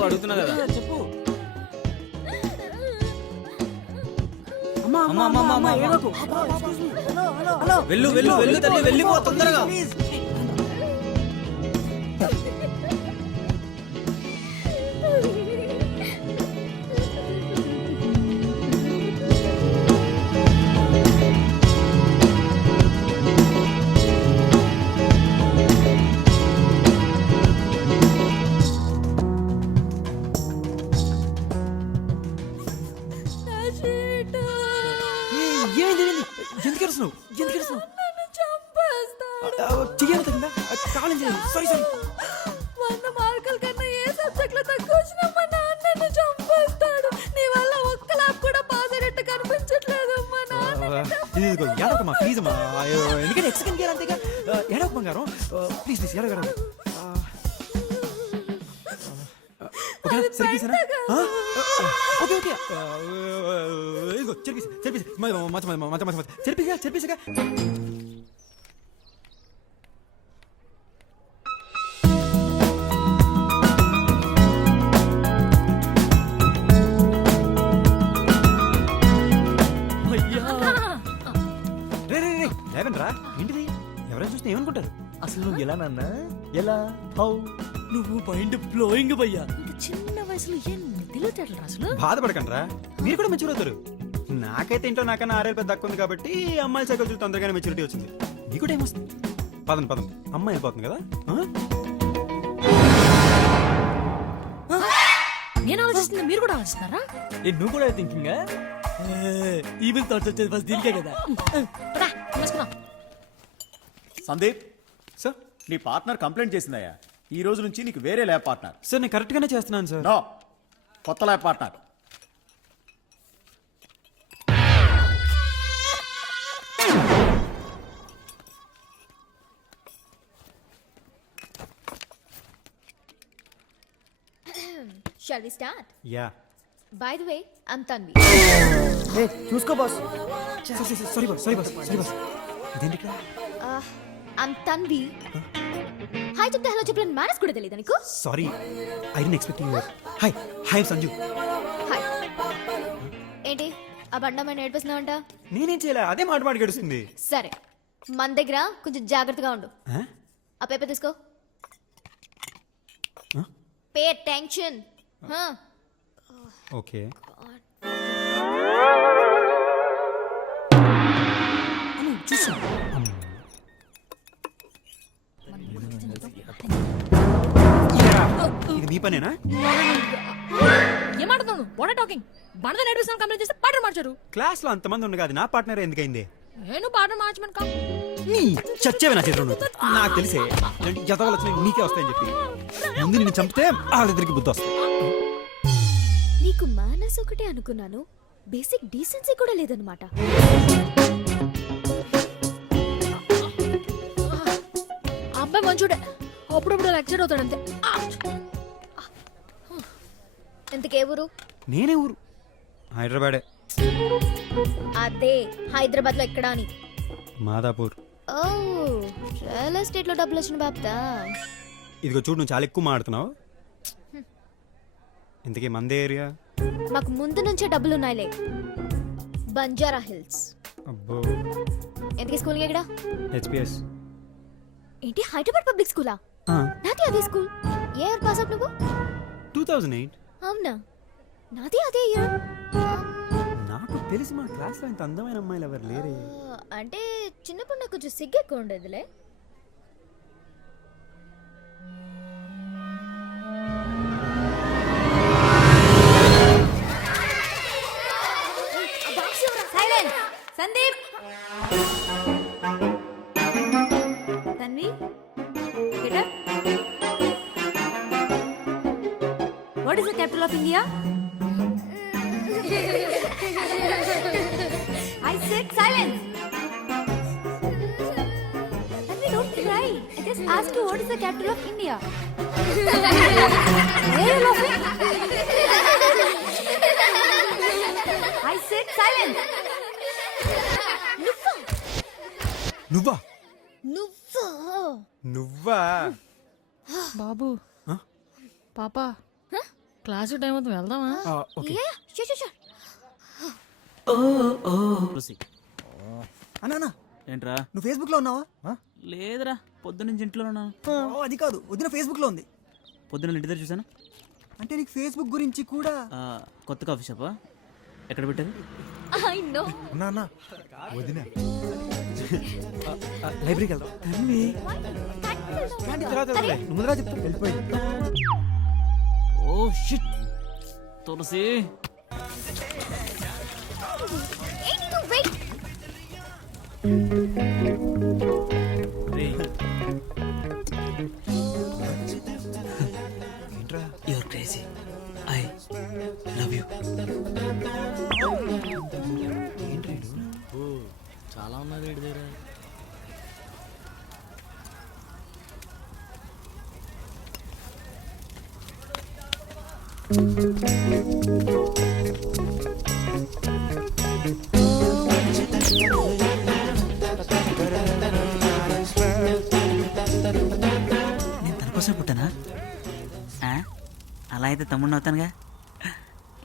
చెప్పు అడుగుతున్నా కదా. చెప్పు. వెళ్ళు వెళ్ళు వెళ్ళు తల్లి, వెళ్ళిపో తొందరగా. ఎందుకు ఏడుస్తున్నావు? చెయ్యాలి తగ్గిందా? కావాలని చేయాలి. Sorry sorry. 100 మార్కుల కన్నా ఏ సబ్జెక్ట్ లో తక్కువ వచ్చినా మా నాన్న నన్ను చంపేస్తాడు. నీ వల్ల ఒక్క ల్యాబ్ కూడా పాస్ అయినట్టు కనిపించట్లేదు. మా నాన్న ఇదిగో ఏడవకమ్మా ప్లీజ్ అమ్మా. ఎందుకంటే ఎక్స్‌కెన్ గేర్ అంతేగా. ఏడవక బంగారం. ప్లీజ్ ప్లీజ్ ఏడవ. ఓకేనా? సరిగ్గా ఓకే ఓకే. ఇదిగో చెరిపేసి చెరిపేసాగా. లేవనరా ఏంటిది? ఎవరైనా చూస్తే ఏమనుకుంటారు? అసలు నువ్వు ఎలా నాన్న? ఎలా? హౌ? నువ్వు మైండ్ బ్లోయింగ్ భయ్యా. ఇంత చిన్న వయసులో ఎన్ని తెలివితేటలు అసలు. బాధపడకండి రా, మీరు కూడా మెచ్యూర్ అవుతారు. నాకైతే ఇంట్లో నాకన్నా 6 ఏళ్ళు పెద్ద దక్కుంది కాబట్టి అమ్మాయి సైకిల్ చూసి తొందరగానే మెచ్యూరిటీ వచ్చింది. మీకు టైం వస్తుంది. పదం అమ్మాయి అయిపోతుంది కదా. నేను ఆలోచిస్తుంది, మీరు కూడా ఆలోచిస్తున్నారా? నువ్వు కూడా థింకింగ్? ఈవెన్ థాట్స్ వచ్చేది ఫస్ట్ దీనికే కదా. సందీప్ సార్, నీ పార్ట్నర్ కంప్లైంట్ చేసిందయ్యా. ఈ రోజు నుంచి నీకు వేరే ల్యాబ్ పార్ట్నర్. సార్ నేను కరెక్ట్ గానే చేస్తున్నాను సార్. నో, కొత్త lab partner. Shall we start? Yeah. By the way, I'm Tanvi. చూసుకో బాస్. Sorry boss. ఇదేంటి ఇక్కడ? I'm Tanvi. హాయ్ చెప్తే హలో చెప్పలేని మేనేజ్ కూడా తెలియదు నీకు? Sorry, I didn't expect you. Hi Sanju. Hi. ఏంటి ఆ బండమ్మ నేర్పిస్తున్నావంట? నేనేం చేయలే, అదే మాట గడుస్తుంది. సరే, మన దగ్గర కొంచెం జాగ్రత్తగా ఉండు. ఆ పేపర్ తీసుకో. Pay attention. ఓకే. ఇది మీ పనేనా? ఏమాడుతున్నాను? What are talking? బండ నేర్పిస్తాను కంప్లైంట్ చేస్తే పాటలు మార్చారు. క్లాస్ లో అంతమంది ఉండగా అది నా పార్ట్నర్ ఎందుకైంది? నేను పాటలు మార్చమని కా నీ చచ్చేవి నా చేతిలో నువ్వు. నాకు తెలిసే జతవలు వచ్చినాయి నీకే వస్తాయని చెప్పి ముందు నిన్ను చంపితే వాళ్ళిద్దరికి బుద్ధి వస్తుంది. నీకు మేనర్స్ ఒకటే అనుకున్నాను, బేసిక్ డీసెన్సీ కూడా లేదన్నమాట. అబ్బాయి మంచోడే, అప్పుడప్పుడు లెక్చర్ అవుతాడు అంతే. ఇంతకే ఊరు? నేనే ఊరు హైదరాబాదే. అదే హైదరాబాద్ లో ఎక్కడా అని? మాదాపూర్. ఓ, రియల్ ఎస్టేట్ లో డబ్బులు వచ్చిన బాప్తా. ఇదిగో చూడు, నువ్వు చాలా ఎక్కువ మాడుతున్నావు. ఇంతకీ మందే ఏరియా? మాకు ముందు నుంచే డబ్బులు ఉన్నాయిలే. బంజారా హిల్స్. అబ్బో. ఎందుకే స్కూల్ ఎక్కడా? హెచ్పిఎస్. ఏంటి హైదరాబాద్ పబ్లిక్ స్కూలా? నాది అదే స్కూల్. ఏ ఇయర్ పాస్ అవుట్ నువ్వు? 2008. అవునా, నాది అదే ఇయర్. నాకు తెలిసి మా క్లాస్ లో ఇంత అందమైన అమ్మాయిలు ఎవరు లేరే. అంటే చిన్నప్పుడు నాకు కొంచెం సిగ్గు ఎక్కువ ఉండేదిలే. Sandeep. Tanvi, get up. What is the capital of India? I said silence. Tanvi, don't cry. I just asked you what is the capital of India. Why are you laughing? I said silence. నువ్వా? నువ్వా? నువ్వా? బాబు, పాప class time అవుతుంది వెళ్దామా Yeah, sure. అన్నా ఏంట్రా? నువ్వు Facebook లో ఉన్నావా? లేదురా, పొద్దున్నుంచి ఇంట్లో ఉన్నాను. అది కాదు, వదిన ఫేస్బుక్ లో ఉంది. పొద్దున్న ఇంటి దగ్గర చూసాను. అంటే నీకు ఫేస్బుక్ గురించి కూడా కొత్త కాఫీ షాపా? ఎక్కడ పెట్టారు? I know. అన్నా వదిన లైబ్రరీకి వెళ్దాం. నువ్వు ముందుగా చెప్తా వెళ్ళిపోయింది. Oh shit, Tulasi. Hey, no, wait. You're crazy, I love you. చాలా ఉన్నది వీడి దగ్గర. నేను తన కోసం పుట్టానా? అలా అయితే తమ్ముడిని అవుతానుగా.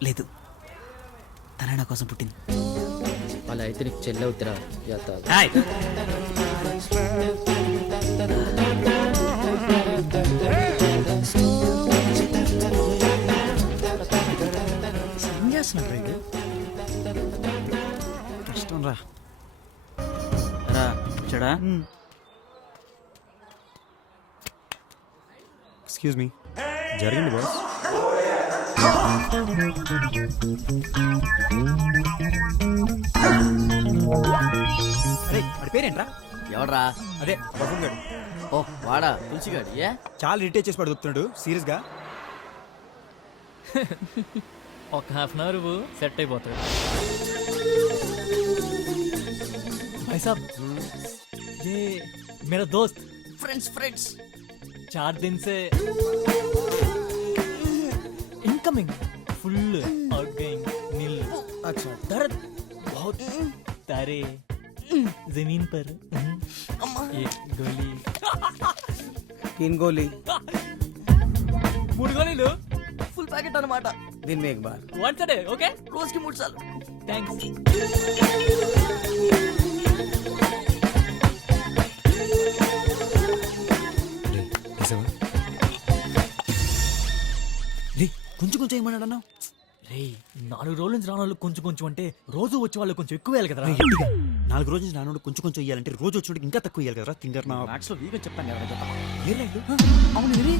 లేదు, తనే నా కోసం పుట్టింది. అలా అయితే నీకు చెల్లి అవుతారా? హాయ్. ఏం చేస్తున్నాడు రైతు? కష్టం రా. రా చెడా. ఎక్స్క్యూజ్ మీ, జరిగింది బాస్. అరే వాడి పేరేంట్రా? ఎవడ్రా? అదే బఫూన్ గాడు. ఓ వాడా, తులసిగాడు. ఏ చాలా ఇరిటేట్ చేసి పడుతున్నాడు సీరియస్ గా. ఒక హాఫ్ అన్ అవర్ సెట్ అయిపోతాడు. भाई साहब ये मेरा दोस्त ఫ్రెండ్స్ 4 दिन से इनकमिंग फुल आउटगोइंग नील. अच्छा, दर्द बहुत तारे जमीन पर एक गोली 3 गोली 3 గోళీలు ఫుల్ ప్యాకెట్ అన్నమాట. दिन में एक बार. వన్స్ అ డే ఓకే, రోజుకి 3 సార్లు. థాంక్స్. కొంచెం కొంచెం ఏమన్నాడు అన్నావు? రే 4 రోజుల నుంచి రాని వాళ్ళు కొంచెం కొంచెం అంటే రోజు వచ్చే వాళ్ళు కొంచెం ఎక్కువ వేయాలి కదరా. 4 రోజుల నుంచి నాన్నోడు కొంచెం కొంచెం ఇయ్యాలంటే రోజు వచ్చినోడికి ఇంకా తక్కువ ఇయ్యాలి కదరా. తింగర్ నా మ్యాథ్స్ లో వీక్ చెప్పాను కదా. అవును ఇది.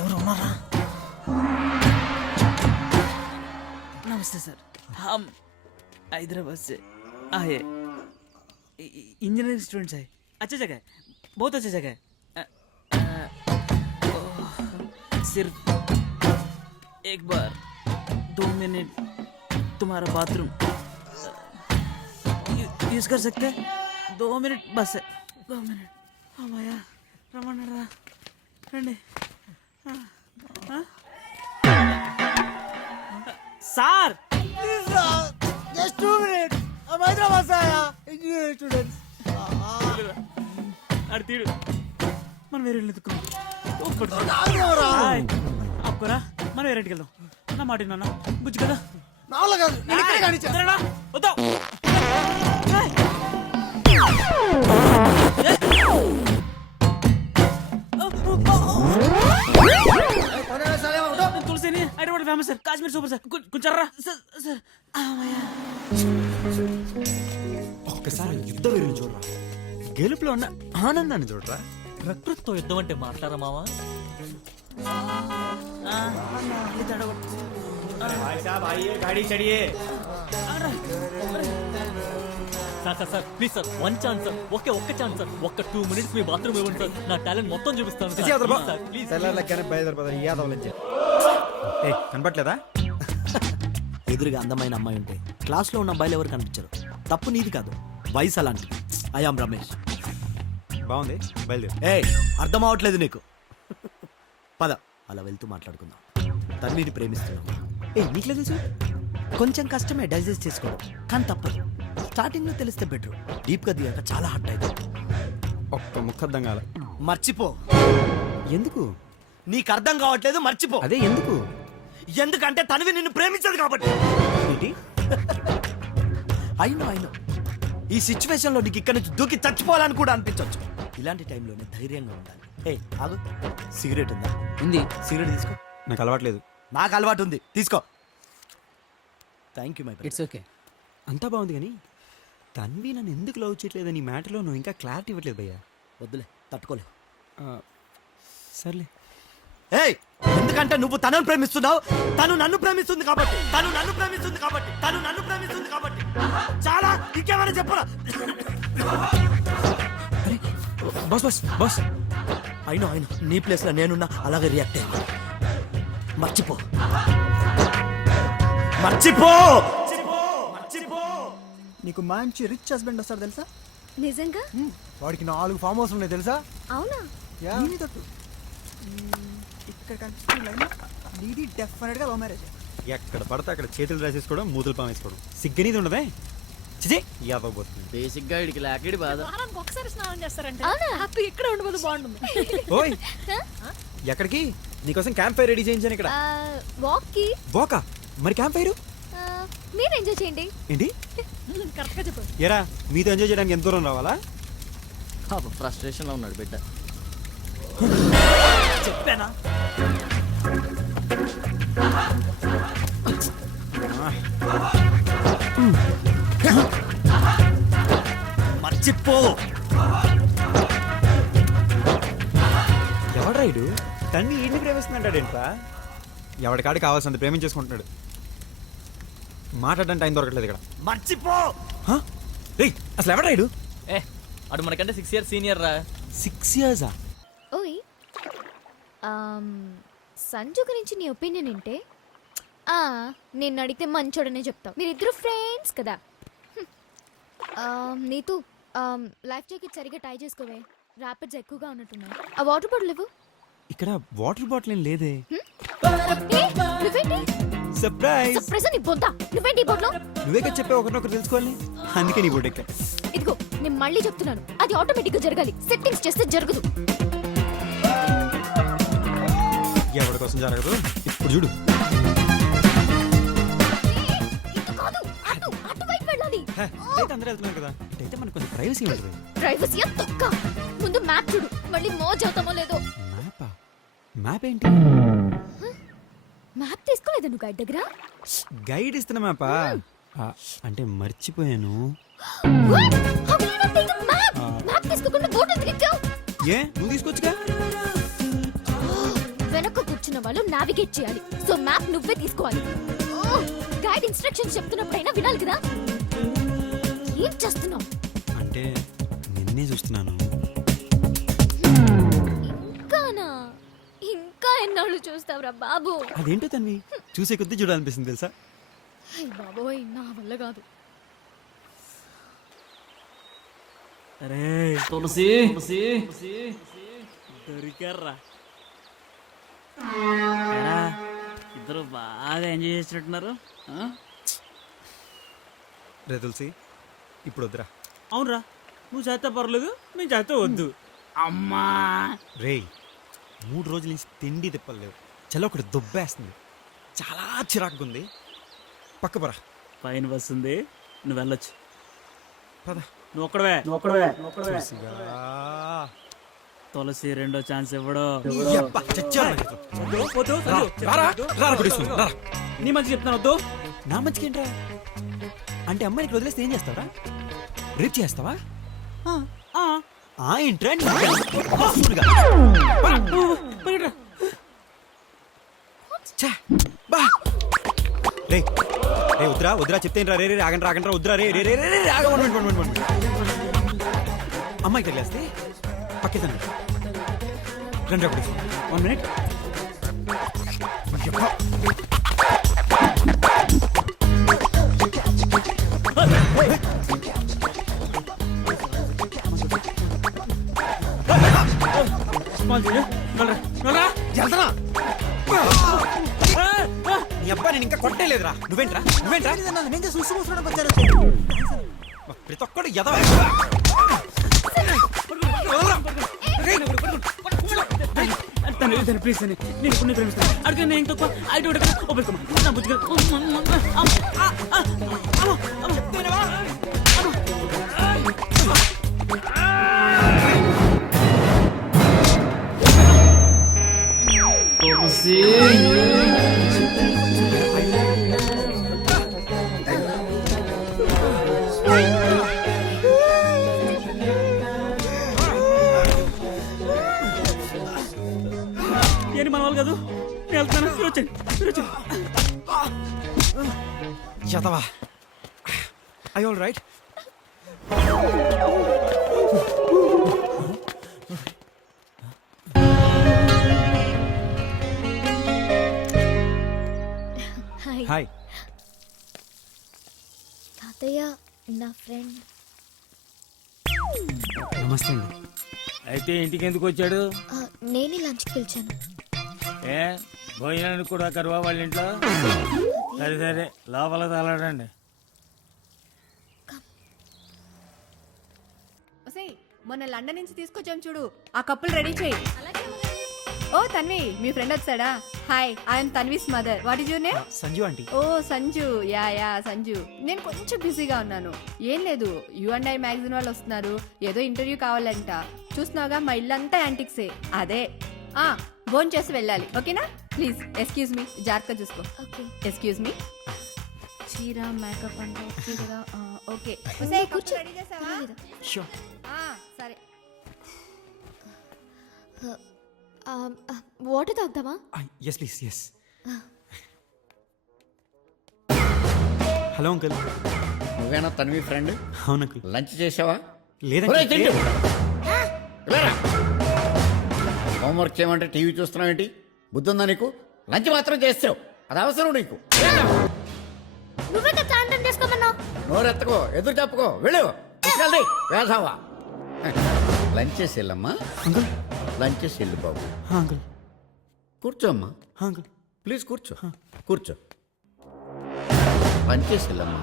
ఎవరు ఉన్నారా? नमस्ते सर, हम हैदराबाद से आए. इंजीनियरिंग स्टूडेंट्स है. अच्छा जगह है, बहुत अच्छी जगह है. सिर्फ एक बार 2 मिनट तुम्हारा बाथरूम यूज कर सकते हैं? 2 मिनट बस है, 2 मिनट. अम्माया रमणरा రండి. Sir Just 2 minutes. हम हैदराबाद से आया. Engineering students. అడి తీడు మనం వేరే ఆపుకోరా, మనం వేరే ఇంటికి వెళ్దాం. నా మాట నాన్న బుజ్జి కదా. నాలో కాదు, నేను ఇక్కడే కానిచ్చా. వద్దాం. తులసిని Hyderabad famous sir, Kashmir super sir. కొంచెం రా సార్. ఒక్కసారి యుద్ధ వీరుని చూడరా. గెలుపులో ఉన్న ఆనందాన్ని చూడరా. ప్రకృతితో యుద్ధం అంటే మాట్లాడరా మావా. भाई साहब आइए, गाड़ी चढ़िए. Sir please sir, 1 chance sir, ఒక్క ఛాన్స్ సార్, ఒక్క 2 మినిట్స్ మీ బాత్రూమ్ ఇవ్వండి సార్, నా టాలెంట్ మొత్తం చూపిస్తాను సార్. ప్లీజ్ కనపట్లేదా? ఎదురుగా అందమైన అమ్మాయి ఉంటే క్లాస్ లో ఉన్న అబ్బాయిలు ఎవరు కనిపించరు. తప్పు నీది కాదు, వయసు అలాంటిది. ఐఆమ్ రమేష్. బాగుంది, బయలుదేరు. ఏ అర్థం అవట్లేదు నీకు. పద అలా వెళ్తూ మాట్లాడుకుందాం. తన్నిని ప్రేమిస్తున్నావు. ఏ నీకులే తెలుసు, కొంచెం కష్టమే డైజెస్ట్ చేసుకోవడం, కానీ తప్పదు. స్టార్టింగ్ లో తెలిస్తే బెటర్, డీప్ గా దిగాక చాలా హట్ అవుతుంది. ఒక్క ముక్క అర్థం కాల. మర్చిపో. ఎందుకు? నీకు అర్థం కావట్లేదు, మర్చిపో. అదే ఎందుకు? ఎందుకంటే తనవి నిన్ను ప్రేమించదు కాబట్టి. ఏంటి? అయినో ఈ సిచ్యువేషన్ లో నీకు ఇక్కడ నుంచి దూకి చచ్చిపోవాలని కూడా అనిపించవచ్చు. ఇలాంటి టైంలోనే ధైర్యంగా ఉండాలి. ఏ ఆగు, సిగరెట్ ఉందా? ఉంది. సిగరెట్ తీసుకో. నాకు అలవాట్లేదు. నాకు అలవాటు ఉంది, తీసుకో. Thank you my friend. It's okay. అంతా బాగుంది కానీ తన్వి నన్ను ఎందుకు లవ్ చేయట్లేదు నీ మ్యాటర్లో నువ్వు ఇంకా క్లారిటీ ఇవ్వట్లేదు భయ్యా. వద్దులే, తట్టుకోలేవు. సర్లే. ఏయ్, ఎందుకంటే నువ్వు తనను ప్రేమిస్తున్నావు, తను నన్ను ప్రేమిస్తుంది కాబట్టి. చాలా ఇంకేమైనా చెప్పరా? బాస్ బాస్ బాస్ అయినా నీ ప్లేస్ లో నేనున్నా అలాగే రియాక్ట్ అయ్యా. మర్చిపో. నీకు మంచి రిచ్ హస్బెండ్ వస్తాడు తెలుసా? నిజంగా? వాడికి 4 ఫామ్ హౌస్ ఉన్నాయి తెలుసా? అవునా? ఇక్కడ కనిపిస్తున్న లైన్ నీది డెఫినెట్ గా లవ్ మ్యారేజ్. ఎక్కడ పడితే అక్కడ చేతులు రాసేసుకోవడం, మూతులు పామేసుకోవడం. సిగ్గనీది ఉండదే. చిజే యాదవబోతుంది. బేసిక్ గా ఇడికి లాకిడి బాధ. వారానికి ఒకసారి స్నానం చేస్తారంటే అవునా? హ్యాపీ ఇక్కడ ఉండబోదు బాగుంటుంది. ఓయ్ ఎక్కడికి? నీకోసం క్యాంప్ ఫైర్ రెడీ చేయించాను ఇక్కడ. వాక్ కి. వాకా? మరి క్యాంప్ ఫైర్ మీరు ఎంజాయ్ చేయండి. ఏంటి? కరెక్ట్ గా చెప్పారు. ఎరా మీతో ఎంజాయ్ చేయడానికి ఎంత దూరం రావాలా? ఫ్రస్ట్రేషన్ లో ఉన్నాడు బిడ్డ. చెప్పానా? మర్చిపో. ఎవడు రైడు తన్ని ఈడిని ప్రేమిస్తున్నాడేంట్రా? ఎవడికాడికి కావాల్సింది ప్రేమించేసుకుంటున్నాడు. మాట్లాడడానికి టైం దొరకట్లేదు ఇక్కడ. మర్చిపో. రేయ్ అసలు ఎవడు రైడు? ఏ అడు మనకంటే 6 years సీనియర్ రా. 6 years? ఓయ్, సంజు గురించి నీ ఒపీనియన్ ఏంటే? నిన్ను అడిగితే మంచోడనే చెప్తావు. మీరిద్దరు ఫ్రెండ్స్ కదా. నీతు లైఫ్ జాకెట్ సరిగ్గా టై చేసుకోవే. ర్యాపిడ్స్ ఎక్కువగా ఉన్నట్టున్నాయి. ఆ వాటర్ బాటిల్ ఇవ్వు. ఇక్కడ వాటర్ బాటిల్ ఏం లేదే. నువ్వేంటి సర్ప్రైజ్. సర్ప్రైజ్ నీ బొద్దా? నువ్వేంటి ఈ బొట్లో? నువ్వే కదా చెప్పే ఒకరినొకరు తెలుసుకోవాలి, అందుకే నీ బొడ్డెక్క. ఇదిగో నేను మళ్ళీ చెప్తున్నాను, అది ఆటోమేటిక్ గా జరగాలి. సెట్టింగ్స్ చేస్తే జరగదు. ఎవరి కోసం జరగదు ఇప్పుడు చూడు. ఇటు కాదు, అటువైపు వెళ్ళాలి. అయితే అందరూ వెళ్తున్నారు కదా, అయితే మనకు కొంచెం ప్రైవసీ ఉంటుంది. ప్రైవసీ తొక్క. ముందు మ్యాప్ చూడు, మళ్ళీ మోజ్ అవుతామో లేదో. మ్యాపా? మ్యాప్ ఏంటి? మ్యాప్ తీసుకోలేదా నువ్వు గైడ్ దగ్గర? గైడ్ ఇస్తున్న మ్యాపా? అంటే మర్చిపోయాను. మ్యాప్ తీసుకోకుండా బోట్ ఎందుకు ఎక్కావు? ఏ నువ్వు తీసుకొచ్చుగా. వెనక కూర్చున్న వాళ్ళు నావిగేట్ చేయాలి, సో మ్యాప్ నువ్వే తీసుకోవాలి. గైడ్ ఇన్స్ట్రక్షన్స్ చెప్తున్నప్పుడైనా వినాలి కదా. ఏం చేస్తున్నావు? అంటే నిన్నే చూస్తున్నాను. ఇంకానా? ఇంకా ఎన్నాళ్ళు చూస్తావురా బాబు? అదేంటో తన్వి చూసే కొద్దీ చూడాలనిపిస్తుంది తెలుసా. బాబోయ్, నా వల్ల కాదు. అరే తులసి దొరికారా. ఇద్దరు బాగా ఎంజాయ్ చేసినట్టున్నారు. రే తులసి ఇప్పుడు వద్దురా. అవునరా, నువ్వు చేస్తే పర్లేదు, మేము చేస్తే వద్దు. అమ్మా రే 3 రోజుల నుంచి తిండి తిప్పలేవు. చలో ఒకటి దుబ్బేస్తుంది, చాలా చిరాకుగా ఉంది. పక్క పరా. పైన వస్తుంది, నువ్వు వెళ్ళొచ్చు. పద. నువ్వు ఒక్కడవే. తులసిగా. తులసి రెండో ఛాన్స్ ఇవ్వడు. యబ్బా, చచ్చాను నాకు. రారా, కొట్టేసుకుందాం, రారా. నీ మంచి చెప్తాను, వద్దు. నా మంచికేంట్రా? అంటే అమ్మాయికి వదిలేస్తే ఏం చేస్తావరా? రేప్ చేస్తావా? ఏంట్రా రే రే వద్దురా వద్దురా చెప్తేంట్రా. రే రే ఆగండి వద్దురా. రే రే రే రే ఆగండి. అమ్మాయికి వదిలేస్తే పక్కేదండి. రండి ఒకటి 1 minute. నీ అబ్బా నేను ఇంకా కొట్టలేదురా. నువ్వేంట్రా? నేను చూస్తున్నాను. ఎవడు ఎదవ తను ప్లీజ్ అని నేను ఇప్పుడు ప్రేమిస్తాను అడిగిన నేను ఇంకొక ఐదు ఒప్పుకోమా నా బుద్ధిగా ఏంటి మన వాళ్ళు కాదు నేను వెళ్తాను మీరు వచ్చండి మీరు వచ్చండి ఎదవా I all right hi hi తాతయ్య నా ఫ్రెండ్ నమస్తే అండి అయితే ఇంటికి ఎందుకు వచ్చాడు నేనే లంచ్కి పిలిచాను ఏ భోజనానికి కూడా కరువా వాళ్ళ ఇంట్లో సరే సరే లోపల తలాడండి మొన్న లండన్ నుంచి తీసుకొచ్చాం చూడు ఆ కప్పులు రెడీ చేయి ఓ తన్వి మీ ఫ్రెండ్ వచ్చాడా hi I'm Tanvi's mother what is your name Sanju aunty oh Sanju yeah Sanju నేను కొంచెం బిజీగా ఉన్నాను ఏం లేదు U&I మ్యాగజైన్ వాళ్ళు వస్తున్నారు ఏదో ఇంటర్వ్యూ కావాలంట చూస్తున్నావుగా మా ఇల్లంతా యాంటిక్సే అదే ఫోన్ చేసి వెళ్ళాలి ఓకేనా ప్లీజ్ ఎక్స్క్యూజ్ మీ జాగ్రత్తగా చూసుకో ఓకే ఎక్స్క్యూజ్ మీ చీర మేకప్ అంటే ఓకే కదా ఓకే కూర్చో. రెడీ చేసావా షూర్ సరే వాటర్ తాగుతావా yes please yes hello uncle నువ్వేనా తన్వి ఫ్రెండ్ అవును అంకుల్ లంచ్ చేసావా లేదండి హోంవర్క్ చేయమంటే టీవీ చూస్తున్నావు ఏంటి బుద్ధి ఉందా నీకు లంచ్ మాత్రం చేస్తావు అది అవసరం నీకు నువ్వే చాంతం చేసుకోమన్నావు నోరెత్తకో ఎదురు చెప్పుకో వెళ్ళు తీసుకెళ్ళి వేసావా లంచ్ చేసి వెళ్ళమ్మా అంకుల్ లంచ్ చేసి వెళ్ళు బాబు అంకుల్ కూర్చోమ్మా అంకుల్ ప్లీజ్ కూర్చో కూర్చో లంచ్ చేసి వెళ్ళమ్మా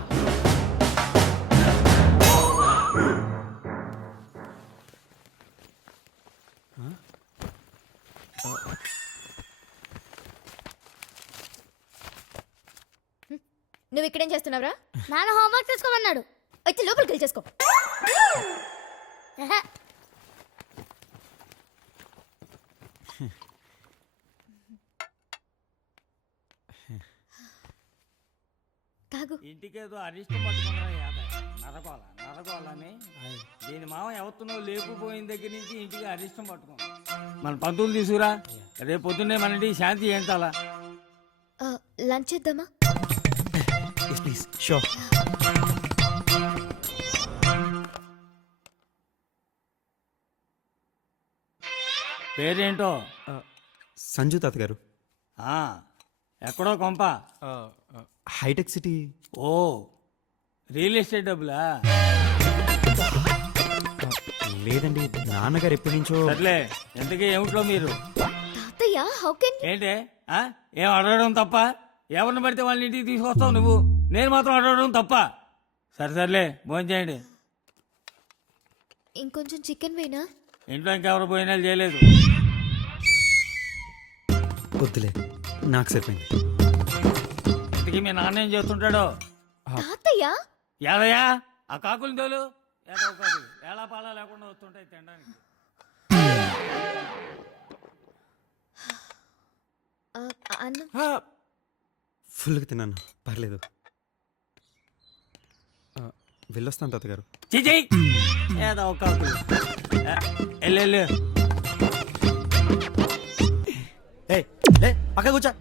నువ్వు ఇక్కడేం చేస్తున్నావురా నాన్న హోంవర్క్ చేసుకోమన్నాడు అయితే లోపలికి వెళ్ళి చేసుకో తాగు ఇంటికేదో అరిష్టం పట్టుకున్నా నరకోలని దీని మామ ఎవరినో లేకపోయిన దగ్గర నుంచి ఇంటికి అరిష్టం పట్టుకున్నాం మన పంతులు తీసుకురా రేపు పొద్దున్నే మన ఇంటికి శాంతి ఏంటాలా లంచ్ చేద్దామా ఎస్ ప్లీజ్ షూర్ పేరేంటో సంజు తాతగారు ఆ, ఎక్కడో కొంప హైటెక్ సిటీ ఓ రియల్ ఎస్టేట్ డబ్బులా లేదండి నాన్నగారు ఎప్పటి నుంచో సర్లే ఎంతకీ ఏమిట్లో మీరు తాతయ్య హౌ కెన్ ఏంటే ఆ? ఏం అడగడం తప్ప ఎవరిని పడితే వాళ్ళ ఇంటికి తీసుకొస్తావు నువ్వు నేను మాత్రం అడగడం తప్ప సర్లే భోజనం చేయండి ఇంకొంచెం చికెన్ వేనా ఇంట్లో ఇంకెవరు భోజనాలు చేయలేదు వద్దులే నాకు సరిపోయింది ఇంతకీ మీ నాన్న ఏం చేస్తుంటాడో తాతయ్య ఏదయ్యా ఆ కాకులు తోలు ఏదో కాకులు ఎలా పాలా లేకుండా వస్తుంటాయి తినడానికి అన్నం ఫుల్గా తిన్నాను పర్లేదు వెళ్ళొస్తాను తాతగారు చిజయ్ ఏదో కాకులు వెళ్ళు ఏ లే పక్క కూర్చో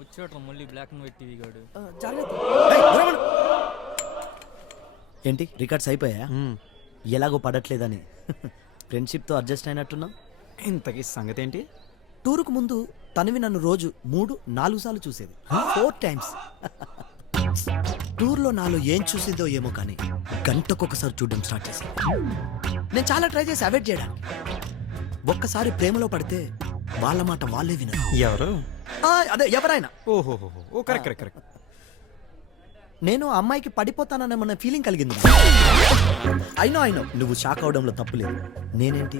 వచ్చాడు మళ్ళీ బ్లాక్ అండ్ వైట్ టీవీ గాడు ఏయ్, దూరం ఉండు. ఏంటి రికార్డ్స్ అయిపోయా ఎలాగో పడట్లేదని ఫ్రెండ్షిప్తో అడ్జస్ట్ అయినట్టున్నా ఇంతకీ సంగతి ఏంటి టూరుకు ముందు తనవి నన్ను రోజు 3-4 సార్లు చూసేది 4 times. టూర్లో నాలో ఏం చూసిందో ఏమో కానీ గంటకొకసారి చూడడం స్టార్ట్ చేసింది. నేను చాలా ట్రై చేసి అవాయిడ్ చేయడానికి. ఒక్కసారి ప్రేమలో పడితే వాళ్ళ మాట వాళ్ళే వినరు. ఎవరు అదే ఎవరైనా. ఓహో ఓ కరెక్ట్ కరెక్ట్ కరెక్ట్ నేను ఆ అమ్మాయికి పడిపోతానన్న ఫీలింగ్ కలిగింది. అయినో నువ్వు షాక్ అవడంలో తప్పులేదు. నేనేంటి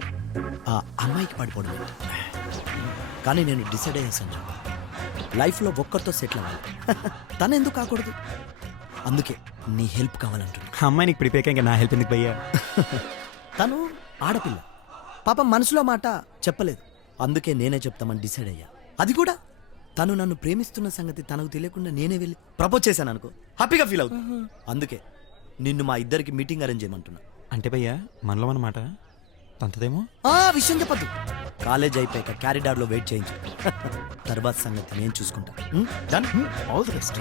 ఆ అమ్మాయికి పడిపోవడం ఏంటి? కానీ నేను డిసైడ్ అయ్యా సంజు, లైఫ్లో ఒక్కరితో సెటిల్ అవ్వాలి. తను ఎందుకు కాకూడదు? అందుకే నీ హెల్ప్ కావాలంటున్నా. అమ్మాయి నీకు ప్రిపేర్ ఇంకా నా హెల్ప్ ఎందుకు భయ్యా? తను ఆడపిల్ల, పాపం మనసులో మాట చెప్పలేదు. అందుకే నేనే చెప్తామని డిసైడ్ అయ్యా. అది కూడా తను నన్ను ప్రేమిస్తున్న సంగతి తనకు తెలియకుండా నేనే వెళ్ళి ప్రపోజ్ చేశాను అనుకో, హ్యాపీగా ఫీల్ అవుతుంది. అందుకే నిన్ను మా ఇద్దరికి మీటింగ్ అరేంజ్ చేయమంటున్నా. అంటే భయ్యా మనలో అన్నమాట తంతదేమో. ఆ విషయం చెప్పద్దు. కాలేజ్ అయిపోయాక క్యారిడార్లో వెయిట్ చేయించు. తర్వాత సంగతి నేను చూసుకుంటా. డన్. All the best.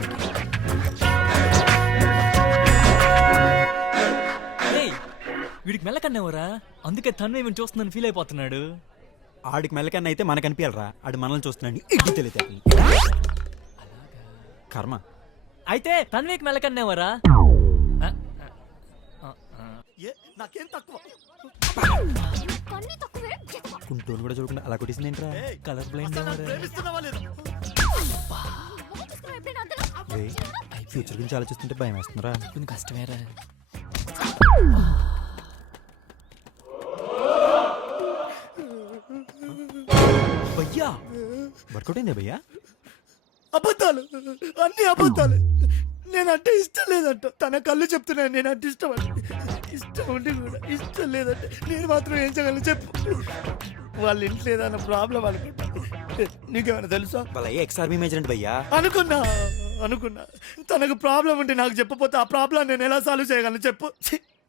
ఏయ్, వీడికి మెల్లకన్నేవరా, అందుకే తను ఏమి చూస్తుందని ఫీల్ అయిపోతున్నాడు. ఆడికి మెల్లకన్నా అయితే మనకు అనిపించాలరా, ఆడు మనల్ని చూస్తున్నాడు. ఇడ్డు తెలియతే కర్మ. అయితే తన్వీకి మెల్లకన్నేవరా. నాకేం తక్కువ. కన్నీ తక్కువే. కుంటూరు కూడా చూడకుండా అలా కొట్టేసింది ఏంట్రా? కలర్ బ్లైండ్ ఎప్పుడైనా అంతగా ఫ్యూచర్ గురించి ఆలోచిస్తుంటే భయం వేస్తున్నారా? కొంచెం కష్టమేరా. భయ్యా వర్కౌట్ అయిందే భయ్యా? అబద్ధాలు, అన్ని అబద్ధాలు. నేనంటే ఇష్టం లేదంట. తన కళ్ళు చెప్తున్నాను నేనంటే ఇష్టం అంటే. ఇష్టం ఉండి కూడా ఇష్టం లేదంటే నేను మాత్రం ఏం చేయగలను చెప్పు. వాళ్ళ ఇంట్లో ఏదైనా ప్రాబ్లం అనుకుంటా. నీకేమైనా తెలుసా? వాళ్ళ ఎక్స్ ఆర్మీ మేజర్ అంటే భయ్యా. అనుకున్నా తనకు ప్రాబ్లం ఉంటే నాకు చెప్పపోతే ఆ ప్రాబ్లం నేను ఎలా సాల్వ్ చేయగలను చెప్పు.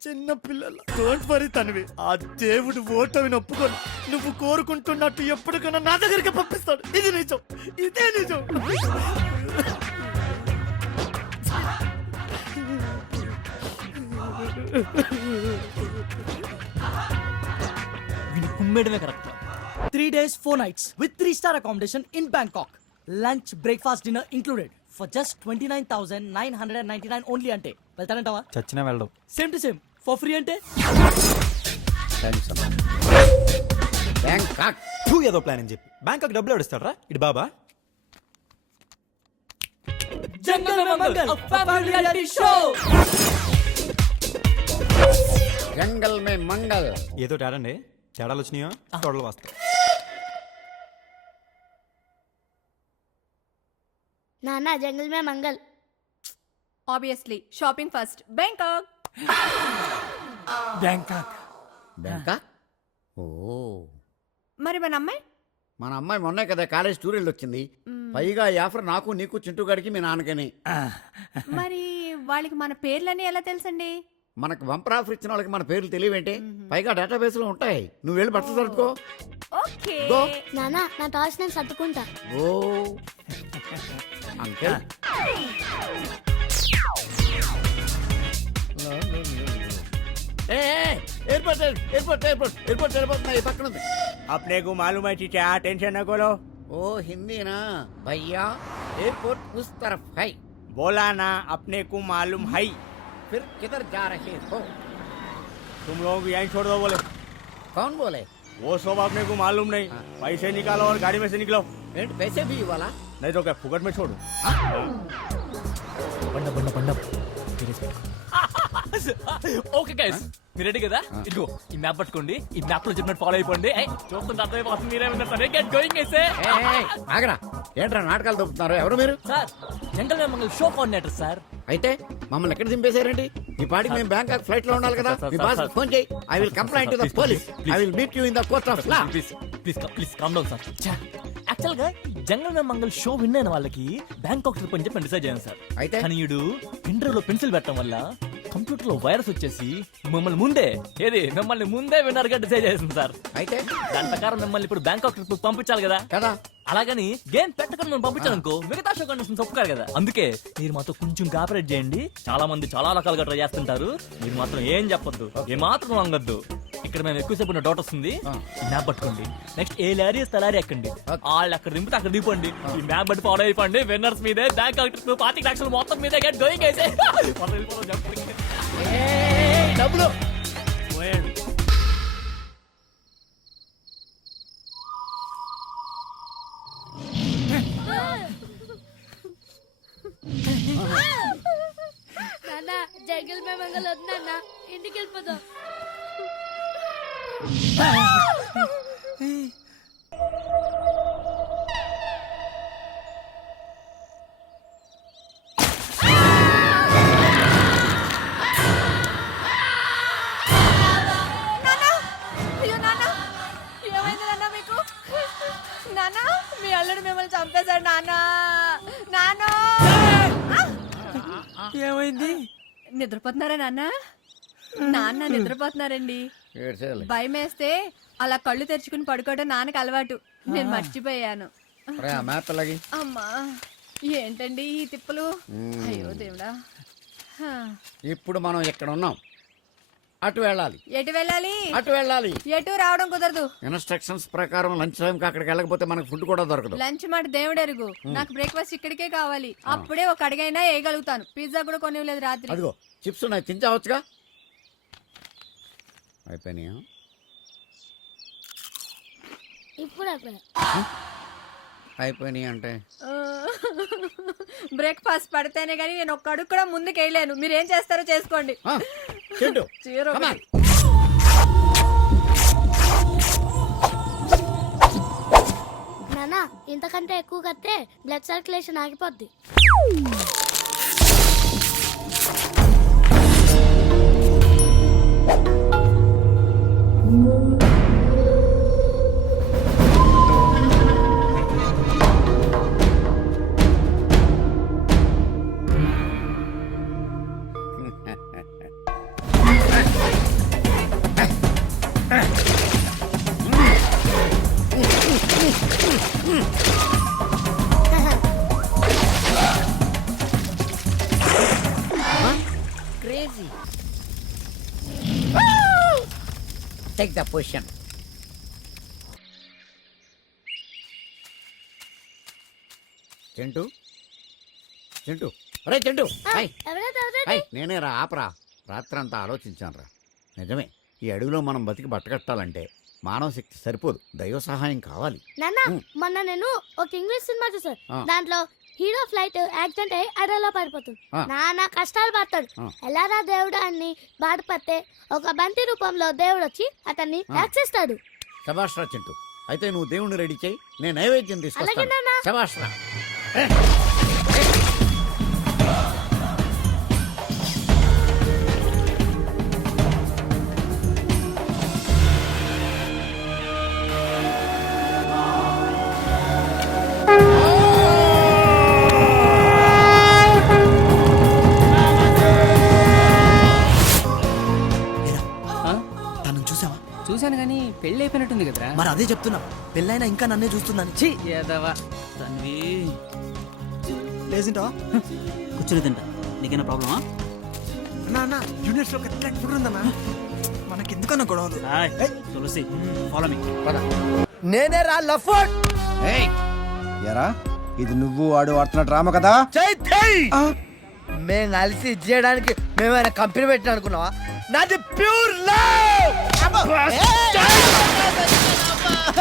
చిన్న పిల్లల డోంట్ వరీ తనవి. ఆ దేవుడు ఓటమిని ఒప్పుకొని నువ్వు కోరుకుంటున్నట్టు ఎప్పటికైనా నా దగ్గరికి పంపిస్తాడు. ఇది నిజం, ఇదే నిజం. వీడి కుమ్మేయడమే correct. 3 days 4 nights with 3-star accommodation in Bangkok. Lunch, breakfast, dinner included for just 29,999 only అంటే వెళ్తానంటావా? చచ్చినా వెళ్ళడం. Same to same for free అంటే బ్యాంకాక్ టూ ఏదో ప్లాన్ అని చెప్పి బ్యాంకాక్ డబ్బులు ఎవడిస్తాడరా? ఇటు బాబా. జంగల్ మే Mangal a family reality show. జంగల్ మే మంగల్. ఏదో తేడండి. తేడాలు వచ్చినాయో తోడలు వస్తాయి. నాన్న జంగల్ మే మంగల్. Obviously shopping first. Bangkok. Bangkok. Bangkok. ఓ మరి మన అమ్మాయి? మన అమ్మాయి మొన్నే కదా కాలేజ్ టూర్ వెళ్ళి వచ్చింది. పైగా ఈ ఆఫర్ నాకు నీకు చింటూ గడికి మీ నాన్నకని. మరి వాళ్ళకి మన పేర్లని ఎలా తెలుసండి? మనకు బంపర్ ఆఫర్ ఇచ్చిన వాళ్ళకి మన పేర్లు తెలియవేంటే? పైగా డేటాబేస్ లో ఉంటాయి. నువ్వు వెళ్ళి బట్టలు సర్దుకో. ఓకే. గో. నాన్న నా టార్చ్ నేను సర్దుకుంటా. ఓ uncle. Airport airport airport airport వెళ్ళిపోతున్నా. ఈ పక్కన ఉంది. अपने को मालूम है चीचा, टेंशन न करो. ओ हिंदी ना भैया. एयरपोर्ट उस तरफ है. बोला ना अपने को मालूम है. फिर किधर जा रहे हो? तुम लोग यहीं छोड़ दो. बोले कौन बोले? वो सब अपने को मालूम नहीं. पैसे निकालो और गाड़ी में से निकलो. पैसे भी वाला नहीं तो क्या फुकट में छोड़ो. ఓకే గైస్, మీరు రెడీ కదా? ఇదిగో ఈ మ్యాప్ పట్టుకోండి. ఈ మ్యాప్ లో చెప్పినట్టు ఫాలో అయిపోండి. చూస్తుంటే అర్థమైపోతుంది మీరేమన్నా సరే. గెట్ గోయింగ్ అయితే. ఆగరా. ఏంట్రా నాటకాలు దొరుకుతున్నారు? ఎవరు మీరు? సార్, జంగల్ మే మంగల్ షో కోఆర్డినేటర్ సార్. అయితే మమ్మల్ని ఎక్కడ దింపేశారేంటి? ఈ పాటికి మేము బ్యాంకాక్ ఫ్లైట్ లో ఉండాలి కదా. మీ బాస్ ఫోన్ చేయి. I will complaint to the police. I will meet you in the court of law. Please calm down sir. Actual గా జంగల్ మే మంగల్ షో విన్ అయిన వాళ్ళకి బ్యాంకాక్ ట్రిప్ అని చెప్పి డిసైడ్ చేయాలి సార్. అయితే? కానీ ఈడు పెన్డ్రైవ్ లో పెన్సిల్ పెట్టడం వల్ల కంప్యూటర్ లో వైరస్ వచ్చేసి మిమ్మల్ని ముందే విన్నర్ గా డిసైడ్ చేసింది సార్. అయితే దాని ప్రకారం మిమ్మల్ని ఇప్పుడు బ్యాంకాక్ ట్రిప్ పంపించాలి కదా. కదా. అలాగని గేమ్ పెట్టకుండా మనం పంపించాలనుకో మిగతా షో కండిషన్స్ ఒప్పుకారు కదా. అందుకే మీరు మాతో కొంచెం కోఆపరేట్ చేయండి. చాలా మంది చాలా రకాలుగా ట్రై చేస్తుంటారు. మీరు మాత్రం ఏం చెప్పొద్దు, ఏ మాత్రం వంగద్దు. ఇక్కడ మేము ఎక్కువసేపు ఉన్న డౌట్ వస్తుంది. ఈ మ్యాప్ పట్టుకోండి. నెక్స్ట్ ఏ లారీస్ తలారీ ఎక్కండి. వాళ్ళు అక్కడ దింపితే అక్కడ దింపండి. ఈ మ్యాప్ బట్టి ఫాలో అయిపోండి. విన్నర్స్ మీదే బ్యాంకాక్ ట్రిప్ 25 లక్షలు మొత్తం మీదే. గెట్ గోయింగ్ అయితే డబ్బులు సైకిల్ మేము వద్దా ఇంటికి వెళ్ళిపోతాం. అయ్యో నాన్న, ఏమైంది నాన్న మీకు? నాన్న, మీ అల్లుడు మిమ్మల్ని చంపేశాడు నాన్న. నాన్న ఏమైంది? నిద్రపోతున్నారా నాన్న? నాన్న నిద్రపోతున్నారండి. ఏడ్చేయాలి. భయం వేస్తే అలా కళ్ళు తెరుచుకుని పడుకోవడం నాన్నకి అలవాటు. నేను మర్చిపోయాను. ఒరేయ్, ఆ మ్యాప్ ఎలాగి? అమ్మా, ఏంటండి ఈ తిప్పలు? అయ్యో దేవుడా. హా. ఇప్పుడు మనం ఇక్కడ ఉన్నాం, అటు వెళ్ళాలి. ఎటు వెళ్ళాలి? అటు వెళ్ళాలి. ఎటు రావడం కుదరదు. ఇన్స్ట్రక్షన్స్ ప్రకారం లంచ్ టైంకి అక్కడికి వెళ్ళకపోతే మనకు ఫుడ్ కూడా దొరకదు. లంచ్ మాట దేవుడు ఎరుగు. నాకు బ్రేక్ఫాస్ట్ ఇక్కడికే కావాలి. అప్పుడే ఒక అడిగైనా వేయగలుగుతాను. పిజ్జా కూడా కొనివ్వలేదు రాత్రి. అదిగో చిప్స్ ఉన్నాయి, తింటావచ్చుగా. అయిపోయినాయా? ఇప్పుడు అయిపోయినాయి అంటే బ్రేక్ఫాస్ట్ పడితేనే కానీ నేను ఒక్క అడుగు కూడా ముందుకు వేయలేను. మీరు ఏం చేస్తారో చేసుకోండి. తింటూ చీర Come on. ఒకటి. నానా ఇంతకంటే ఎక్కువ కడితే బ్లడ్ సర్క్యులేషన్ ఆగిపోద్ది. Crazy. Take the position. Chintu Chintu అరే చింటూ నేనే రా ఆపరా. రాత్రంతా ఆలోచించాను రా. నిజమే, ఈ అడవిలో మనం బతికి బట్టకట్టాలంటే మానవ శక్తి సరిపోదు, దైవ సహాయం కావాలి. నాన్న మొన్న నేను ఒక ఇంగ్లీష్ సినిమా చూసాను. దాంట్లో హీరో ఫ్లైట్ యాక్సిడెంట్ అయ్యి అడవిలో పడిపోతుంది. నాన్న కష్టాలు పడతాడు. ఎలారా దేవుడు అని బాధపడితే ఒక బంతి రూపంలో దేవుడు వచ్చి అతన్ని రక్షిస్తాడు. శభాష్ రా చింటూ. అయితే నువ్వు దేవుణ్ణి రెడీ చేయి, నేను నైవేద్యం తీసుకొస్తాను. శభాష్ రా. తనను చూసావా? చూశాను కానీ పెళ్లి అయిపోయినట్టుంది కదరా. మరి అదే చెప్తున్నా, పెళ్ళైనా ఇంకా నన్నే చూస్తుందని. ఛీ ఏదవా తన్వి. లేచింటావా? కూర్చుని తింటా. నీకేనా ప్రాబ్లమా? అన్న యూనిట్స్ లో ఫుడ్ ఉందన్నా. మనకెందుకన్నా గొడవలు? తులసి ఫాలో మీ. నేనే రా లఫోట్. ఎరా ఇది నువ్వు వాడు ఆడుతున్న డ్రామా కదా? మేము కలిసి ఇచ్చేయడానికి మేమైనా కంపెనీ పెట్టిన అనుకున్నావా? నాది ప్యూర్ లవ్.